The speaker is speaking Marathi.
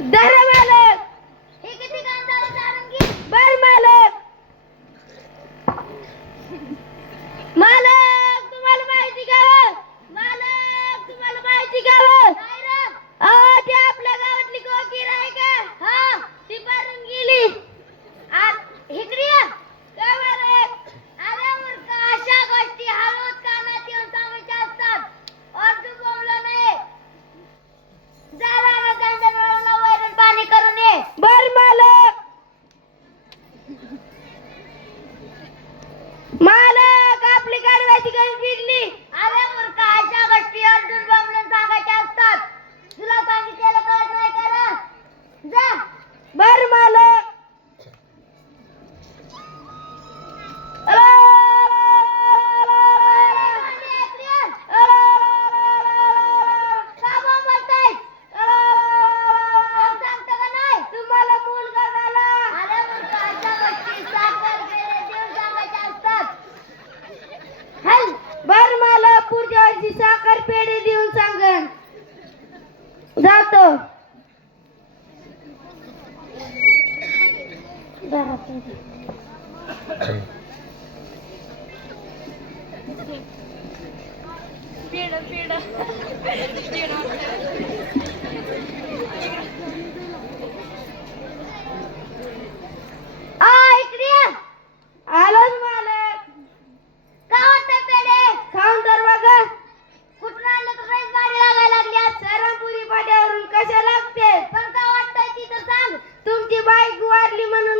धर मालक. हे किती कांदा जाणून घे बर मालक. मालक आपली गाडी पिडली पुढच्या वर्षी साखर पेढे देऊन सांगन. जातो. पेढ पेढ. कशा लागते? पण का वाटतंय तिथं सांग. तुमची बाईक वाढली म्हणून